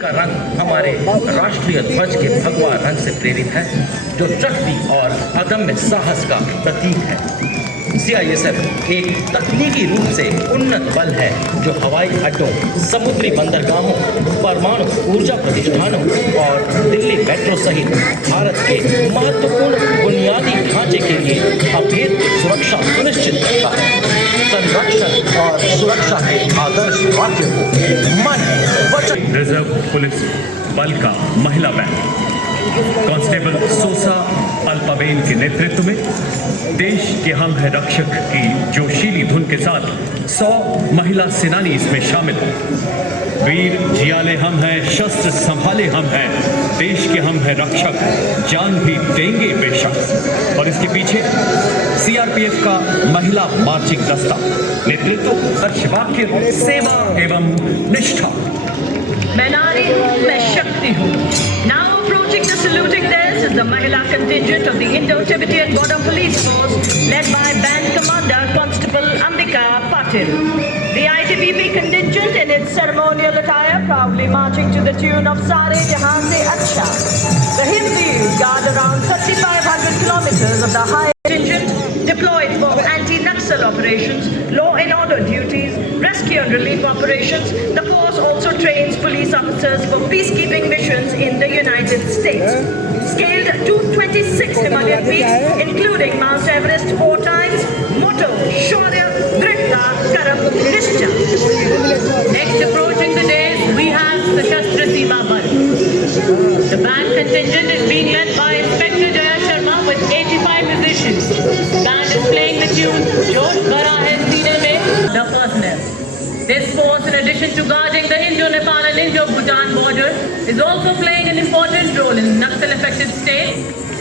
का रंग हमारे राष्ट्रीय ध्वज के भगवा रंग से प्रेरित है, जो शक्ति और अदम्य साहस का प्रतीक है। CISF एक तकनीकी रूप से उन्नत बल है जो हवाई अड्डों, समुद्री बंदरगाहों, परमाणु ऊर्जा प्रतिष्ठानों और दिल्ली मेट्रो सहित भारत के महत्वपूर्ण बुनियादी ढांचे के लिए अभेद्य सुरक्षा सुनिश्चित करता है। संरक्षण और सुरक्षा के आदर्श वाक्य को मन वचन। रिजर्व पुलिस बल का महिला बैंड कांस्टेबल सोसा अल्पाबेन के नेतृत्व में देश के हम है रक्षक की जोशीली धुन के साथ 100 महिला सेनानी इसमें शामिल हैं। वीर जियाले हम हैं, शस्त्र संभाले हम हैं, देश के हम है रक्षक, जान भी देंगे बेशक। और इसके पीछे CRPF का महिला मार्चिंग दस्ता, नेतृत्व हर्षवाक्य सेवा एवं निष्ठा। मैं नारी हूँ, मैं शक्ति हूँ। Now approaching the saluting desk is the Mahila contingent of the Indo-Tibetan Border Police Force led by Band Commander Constable Ambika Patil. The ITBP contingent in its ceremonial attire proudly marching to the tune of Sare Jahan Se Acha. The Hindus guard around 3,500 kilometers of the high contingent deployed for anti-Naxal operations, law and order duties, rescue and relief operations. The force also trains police officers for peacekeeping missions in the United States. Scaled 226 Himalayan peaks, including Mount Everest 4 times, motto Shaurya, Drita, Karam, Nishcha. Next approaching the dais, we have Sashastra Seema Bal. The band contingent is being led by Inspector Jaya Sharma with 85 musicians. Band is playing the tune Josh Bhara Hai Seene Mein. The personnel. This force, in addition to guarding the Indo-Nepal and Indo-Bhutan border, is also playing an important role in Naxal-affected states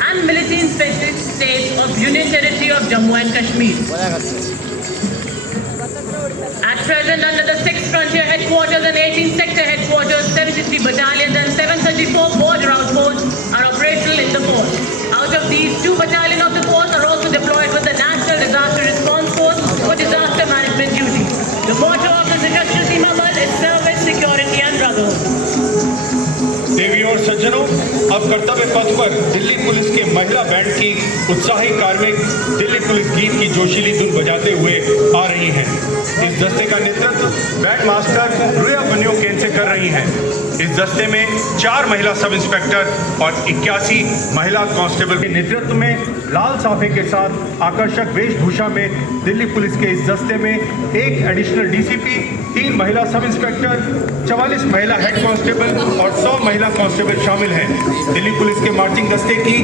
and military-infested states of Union Territory of Jammu and Kashmir. At present, under the 6th Frontier Headquarters and 18th Sector Headquarters, 73 battalions and 734 border outposts are operational in the force. Out of these, 2 battalions of the force are also deployed with the National Disaster Response Force for disaster management duties. The motto of the Sashastra Seema Bal is service, security and brotherhood. देवी और सज्जनों, अब कर्तव्य पथ पर Delhi police के महिला band की उत्साही कार्मिक दिल्ली पुलिस गीत की जोशीली धुन बजाते हुए आ रही हैं। इस दस्ते का नेतृत्व बैंड मास्टर रुया बनियो केन से कर रही हैं। इस दस्ते में 4 महिला सब इंस्पेक्टर और 81 महिला कांस्टेबल के नेतृत्व में लाल साफे के साथ आकर्षक वेशभूषा में दिल्ली पुलिस के इस दस्ते में 1 एडिशनल DCP, 3 महिला सब इंस्पेक्टर, 44 महिला हेड कांस्टेबल और 100 महिला कांस्टेबल शामिल हैं। दिल्ली पुलिस के मार्चिंग दस्ते की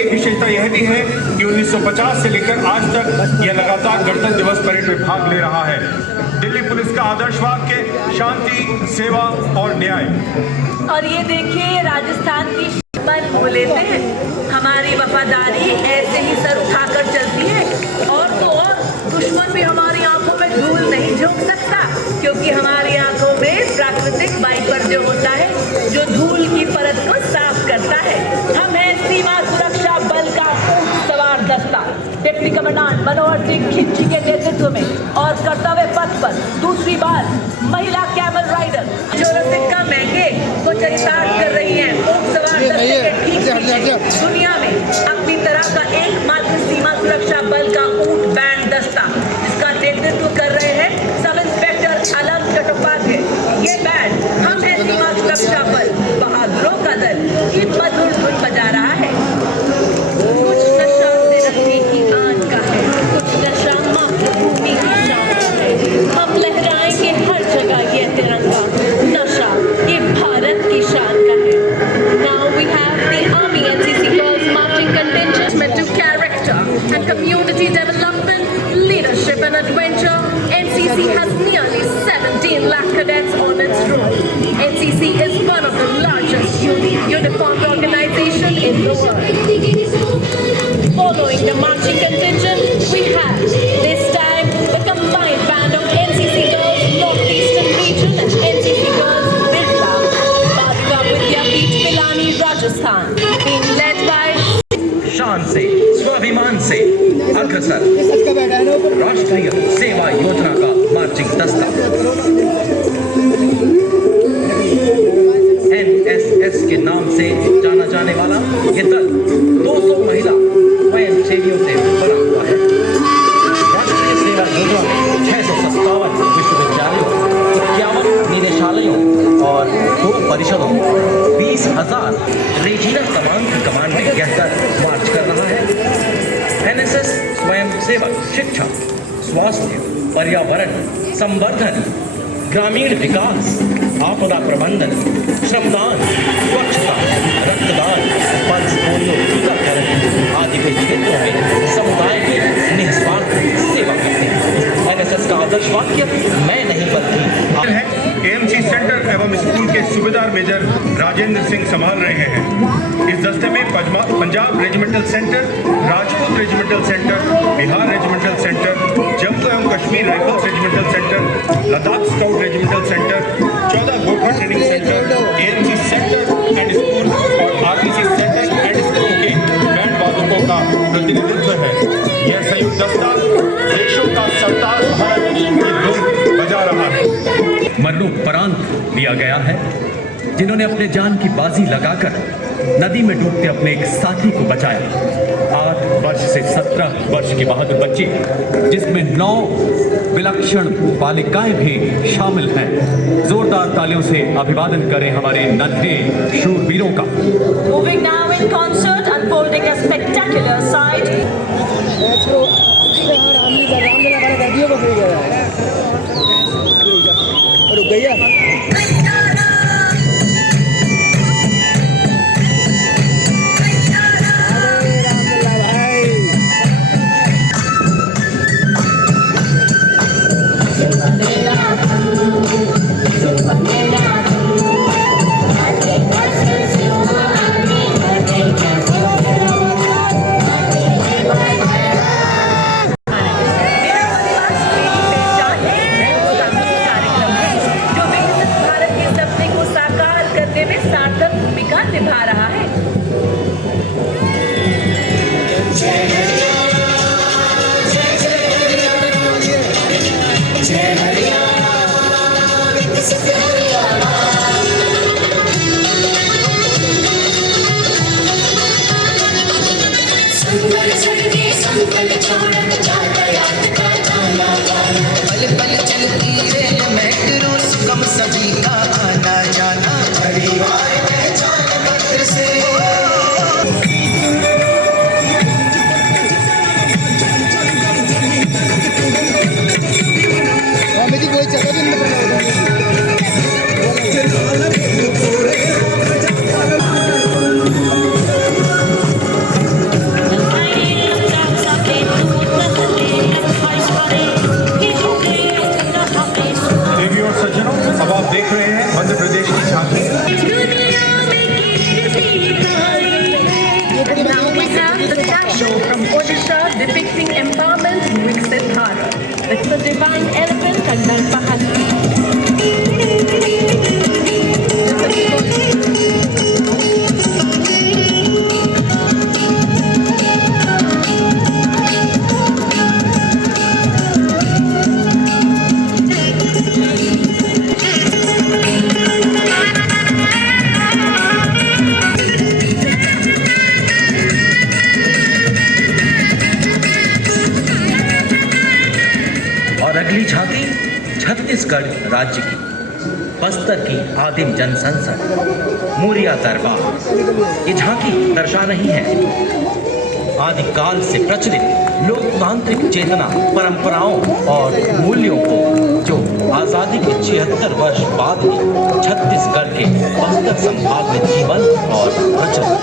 एक विशेषता यह भी है कि 1950 से लेकर आज तक यह लगातार गणतंत्र दिवस परेड में भाग ले रहा है। दिल्ली पुलिस का आदर्श वाक्य शांति, सेवा और न्याय। और ये देखिए, राजस्थान की पर वो लेते हैं, हमारी वफादारी ऐसे ही सर उठाकर चलती है। और तो और दुश्मन भी हमारी आंखों में धूल नहीं झोंक सकता, क्योंकि हमारी आंखों में प्राकृतिक वाइपर जो होता है, जो धूल की परत को साफ करता है। हम हैं सीमा सुरक्षा बल का ऊंट सवार दस्ता, डिप्टी कमांडेंट मनोहर सिंह खिंची के नेतृत्व में, और कर्तव्य पथ पर दूसरी बार महिला कैमल राइडर जो रसिका महंगे को चरितार्थ कर रही है। ऊंट सवार दस्ते के ठीक पीछे दुनिया में अपनी तरह का एकमात्र सीमा सुरक्षा बल का ऊंट बैंड दस्ता, जिसका नेतृत्व कर रहे हैं सब इंस्पेक्टर अलम चट्टोपाध्याय। ये बैंड हम है सीमा सुरक्षा बल बहादुरों का दल की मधुर धुन बजा रहा है। कुछ नशा तिरंगे की आन का है, कुछ नशा मातृभूमि की शान का है। हम लहराएंगे हर जगह ये तिरंगा, नशा ये भारत की शान का है। Now we have the Army NCC Girls Marching Contingent to character and community development, leadership and adventure. NCC has nearly 17 lakh cadets on its roll. NCC is one of the largest uniformed organization in the world. Following the marching contingent, we have this time the combined band of NCC Girls Northeastern Region and NCC Girls Birla, Badika Vidyapeeth Pilani, Rajasthan, being led by शान से, स्वाभिमान से अग्रसर राष्ट्रीय सेवा योजना का marching दस्ता। परिषदों 20,000 रीजनल कमान की कमान में कहकर मार्च कर रहा है। एनएसएस स्वयं सेवक शिक्षा, स्वास्थ्य, पर्यावरण संवर्धन, ग्रामीण विकास, आपदा प्रबंधन, श्रमदान, स्वच्छता, रक्तदान, पल्स पोलियो टीकाकरण आदि के क्षेत्रों में समुदाय की निस्वार्थ सेवा करते हैं। एनएसएस का आदर्श वाक्य मैं नहीं बल्कि है। एएमसी सेंटर एवं स्कूल के सूबेदार मेजर राजेंद्र सिंह संभाल रहे हैं। इस दस्ते में Punjab regimental centre, Rajput regimental centre, Bihar regimental centre, Jammu एवं Kashmir rifles regimental centre, Ladakh scout regimental centre, 14 Gorkha training centre, AMC centre and school और आरपीसी सेंटर एंड स्कूल के बैंड वादकों का प्रतिनिधित्व है। यह संयुक्त दस्ता देशों का सरदार भारत की धुन बजा रहा है। मरणोपरांत लिया गया है, जिन्होंने अपने जान की बाजी लगाकर नदी में डूबते अपने एक साथी को बचाया। 8 वर्ष से 17 वर्ष के बहादुर बच्चे, जिसमें 9 विलक्षण बालिकाएं भी शामिल हैं। जोरदार तालियों से अभिवादन करें हमारे नन्हे शूरवीरों का। Moving now in concert, unfolding a spectacular sight. निभा रहा है। पल पल चलती रेल मेट्रो, सुगम सभी का आना जाना, परिवार पहचान पत्र से। अब आप देख रहे हैं मध्य प्रदेश की झांकी। Show from Odisha depicting empowerment Viksit Bharat. It's the divine elephant and Dalpahani. और अगली झांकी छत्तीसगढ़ राज्य की बस्तर की आदिम जनसंसद मूरिया दरबार। ये झांकी दर्शा रही है आदिकाल से प्रचलित लोकतांत्रिक चेतना, परंपराओं और मूल्यों को, जो आज़ादी के 76 वर्ष बाद भी छत्तीसगढ़ के बस्तर संभाग में जीवन और प्रचलित।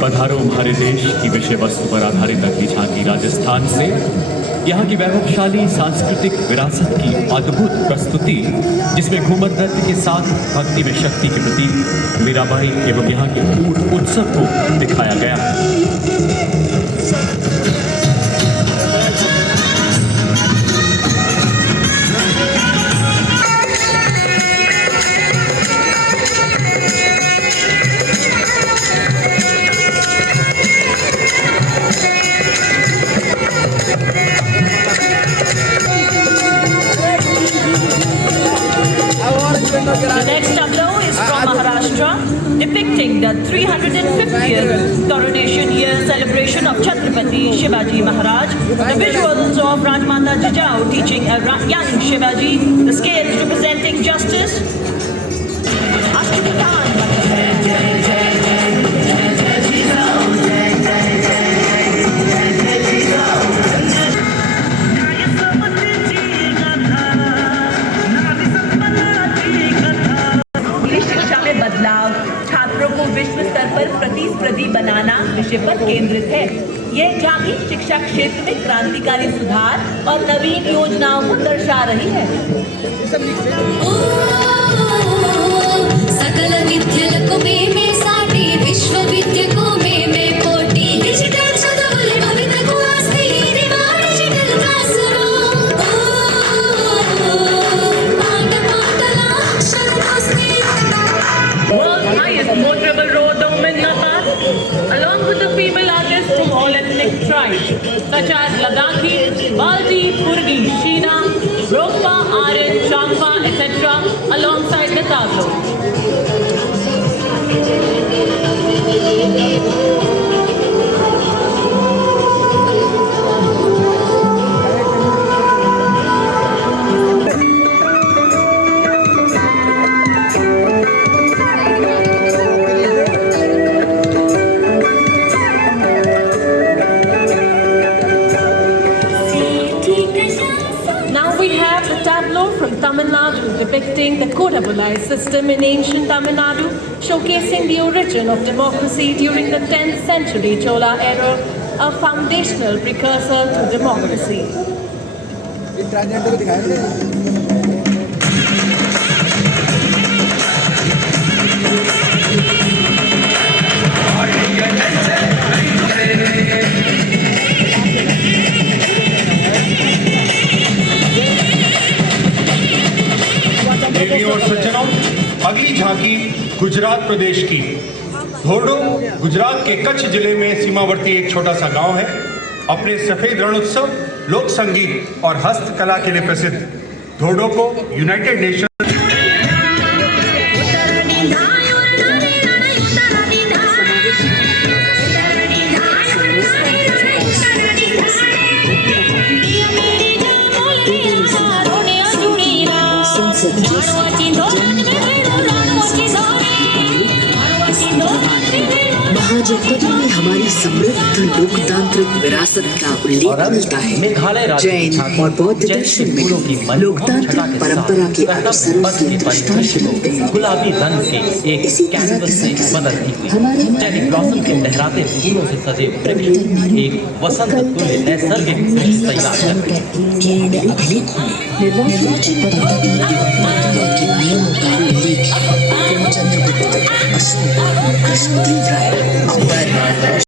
पधारो हमारे देश की विषय वस्तु पर आधारित अगली झांकी राजस्थान से। यहाँ की वैभवशाली सांस्कृतिक विरासत की अद्भुत प्रस्तुति, जिसमें घूमर नृत्य के साथ भक्ति में शक्ति के प्रतीक मीराबाई एवं यहाँ के ऊट उत्सव को दिखाया गया है। Shivaji Maharaj. The visuals of Rajmata Jijao teaching a young Shivaji the scales representing justice. Ashtrapatan. शिक्षा में बदलाव, छात्रों को विश्व स्तर पर प्रतिस्पर्धी बनाना विषय पर केंद्रित है। यह झांकी शिक्षा क्षेत्र में क्रांतिकारी सुधार और नवीन योजनाओं को दर्शा रही है। सकल विद्यలకు మేమే సాటి విశ్వ విద్యకు మేమే పోటీ డిజిటల్ చదువుల భవితకు ఆస్తి ఇది మా డిజిటల్ క్లాస్ రూమ్ పాఠల అక్షరదోస్తి World's highest motorable road, the Umedla Pass, along with the female artists from all ethnic tribes, such as Ladakhi, Balti, Purgi, Sheena, Rokpa, Aryan, Champa, etc., alongside the Taglo. Now we have the tableau from Tamil Nadu depicting the Kodavulai system in ancient Tamil Nadu, showcasing the origin of democracy during the 10th century Chola era, a foundational precursor to democracy. देवियों और सज्जनों, अगली झांकी गुजरात प्रदेश की धोर्डो गुजरात के कच्छ जिले में सीमावर्ती एक छोटा सा गांव है। अपने सफेद रण उत्सव, लोक संगीत और हस्तकला के लिए प्रसिद्ध धोर्डो को यूनाइटेड नेशन महाजनपद में हमारी समृद्ध लोकतांत्रिक विरासत का उल्लेख मिलता है। जैन और बौद्ध दर्शन में लोकतांत्रिक परंपरा के अनुसरण की दृष्टांत मिलते हैं। गुलाबी रंग के एक कैनवस से बदलती हुई चेरी ब्लॉसम के लहराते फूलों से सजे वृक्ष एक वसंत तुल्य नैसर्गिक दृश्य तैयार करते हैं। जैन अभिलेख में निर्वाचित के नियमों का उल्लेख है। चंद्रगुप्त, अशोक, कृष्णदेव राय, अकबर